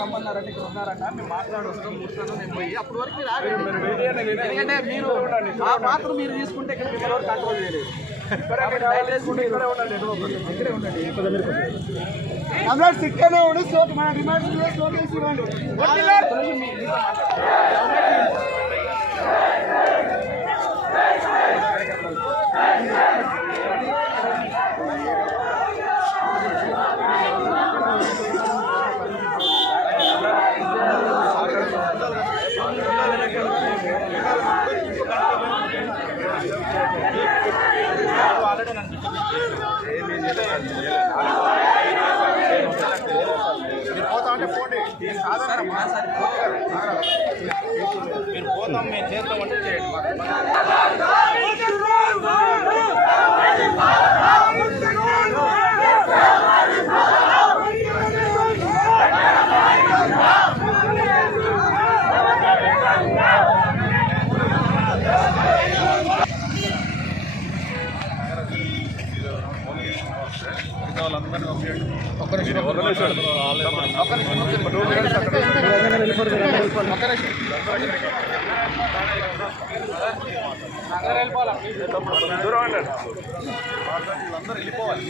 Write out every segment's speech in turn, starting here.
రమ్మన్నారంటే ఇక్కడ ఉన్నారంట, మేము మాట్లాడి వస్తాం కూర్చొని నేను పోయి అప్పటి వరకు ఎందుకంటే మీరు ఆ పాత్ర మీరు తీసుకుంటే ఇక్కడ మీరు ఎవరు కంట్రోల్ చేయలేదు. ఇక్కడే ఉండి మన డిమాండ్స్ పోతామంటే పోండి, మీరు పోతాం మేము చేస్తామంటే చేయండి. దూరం అండి, అందరూ వెళ్ళిపోవాలి.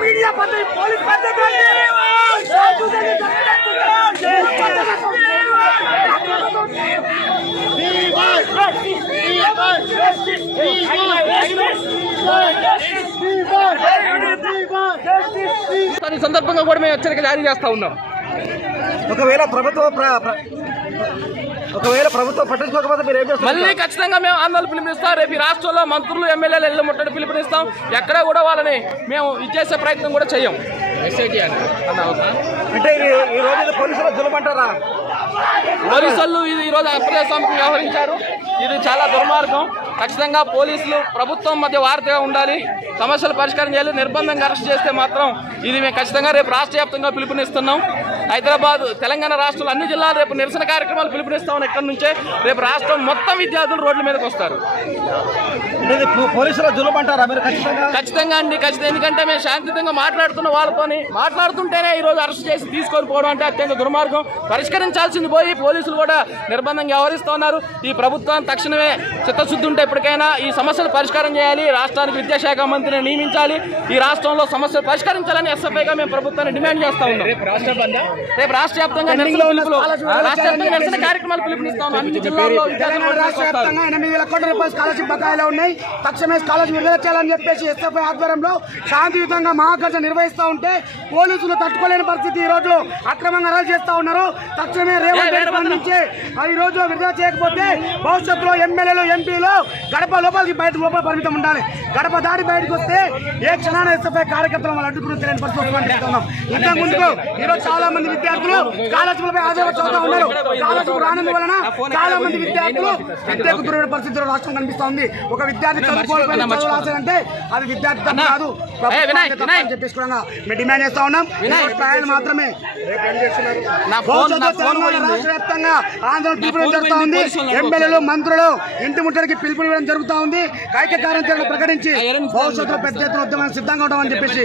మీడియా పద్ధతి పోలీస్ పద్ధతి ఈ సందర్భంగా కూడా మేము హెచ్చరిక జారీ చేస్తా ఉన్నాం. ఒకవేళ ప్రభుత్వం పట్టించుకోకపోతే మీరు ఏం చేస్తారు? మళ్ళీ ఖచ్చితంగా మేము ఆందోళన పిలుపునిస్తాం. రేపు ఈ రాష్ట్రంలో మంత్రులు ఎమ్మెల్యేలు ఇళ్ళ ముట్టడి పిలుపునిస్తాం. ఎక్కడ కూడా వాళ్ళని మేము ఇచ్చేసే ప్రయత్నం కూడా చెయ్యం. అంటే ఈ రోజు పోలీసులు జులమంటారా? పోలీసులు ఈ రోజు అప్రజాస్వామ్యం వ్యవహరించారు. ఇది చాలా దుర్మార్గం. ఖచ్చితంగా పోలీసులు ప్రభుత్వం మధ్య వార్తగా ఉండాలి. సమస్యలు పరిష్కారం చేయాలి. నిర్బంధంగా అరెస్ట్ చేస్తే మాత్రం ఇది మేము ఖచ్చితంగా రేపు రాష్ట్ర వ్యాప్తంగా పిలుపునిస్తున్నాం. హైదరాబాద్ తెలంగాణ రాష్ట్రంలో అన్ని జిల్లాలు రేపు నిరసన కార్యక్రమాలు పిలుపునిస్తామని ఎక్కడి నుంచే రేపు రాష్ట్రం మొత్తం విద్యార్థులు రోడ్ల మీదకి వస్తారు. ఇది పోలీసుల జులుం అంటారా మీరు? ఖచ్చితంగా అండి, ఖచ్చితంగా. ఎందుకంటే మేము శాంతియుతంగా మాట్లాడుతున్న వాళ్ళతోని మాట్లాడుతుంటేనే ఈరోజు అరెస్ట్ చేసి తీసుకొని పోవడం అంటే అత్యంత దుర్మార్గం. పరిష్కరించాల్సింది పోయి పోలీసులు కూడా నిర్బంధంగా వ్యవహరిస్తూ ఉన్నారు. ఈ ప్రభుత్వం తక్షణమే చిత్తశుద్ధి ఉంటే ఎప్పటికైనా ఈ సమస్యలు పరిష్కారం చేయాలి. రాష్ట్రానికి విద్యాశాఖ మంత్రిని నియమించాలి. ఈ రాష్ట్రంలో సమస్యలు పరిష్కరించాలని ఎస్ఎఫ్ఐగా మేము ప్రభుత్వాన్ని డిమాండ్ చేస్తా ఉన్నాం. రేపు రాష్ట్ర వ్యాప్తంగా నిరసన కార్యక్రమాలు పిలుపునిస్తాం. అన్ని జిల్లాల్లో రాష్ట్ర వ్యాప్తంగా 8,000 కోట్ల రూపాయల స్కాలర్షిప్ బకాయిలు ఉన్నాయి. తక్షణమే స్కాలర్షిప్ విడుదల చేయాలని చెప్పేసి ఎస్ఎఫ్ఐ ఆధ్వర్యంలో శాంతియుతంగా మహాగర్జన నిర్వహిస్తూ ఉంటే పోలీసులు తట్టుకోలేని పరిస్థితి. ఈ రోజు అక్రమంగా అరెస్ట్ చేస్తా ఉన్నారు. తక్షణమే రేవంత్ రెడ్డి స్పందించి ఈ రోజు విడుదల చేయకపోతే భవిష్యత్తులో ఎమ్మెల్యేలు ఎంపీలు గడప లోపలికి లోపల పరిమితం ఉండాలి. గడప దాడి బయటకు వస్తే ఏ క్షణాన ఎస్ఎఫ్ఐ కార్యకర్తలు వాళ్ళు అడ్డుకుని తెలియని పరిస్థితి. ఇంతకు ముందుకు ఈరోజు చాలా మంది విద్యార్థులు స్కాలర్షిప్లపై ఆధారపడి చదువుతూ ఉన్నారు. స్కాలర్షిప్ రానందు వలన చాలా మంది విద్యార్థులు విద్యకు దూరమైన పరిస్థితిలో రాష్ట్రం కనిపిస్తా ఉంది. ఒక విద్యార్థి చదువుకోవాలంటే అది విద్యార్థి తప్పు కాదు అని చెప్పేసి కూడా మేము డిమాండ్ చేస్తా ఉన్నాం. ట్రయల్ మాత్రమే రాష్ట్ర వ్యాప్తంగా ఆందోళన పిలుపునివ్వడం జరుగుతూ ఉంది. ఎమ్మెల్యేలు మంత్రులు ఇంటి ముట్టడికి పిలుపునివ్వడం జరుగుతూ ఉంది. ఐక్య కార్యాచరణ ప్రకటించి భవిష్యత్తులో పెద్ద ఎత్తున ఉద్యమానికి సిద్ధంగా ఉంటామని చెప్పేసి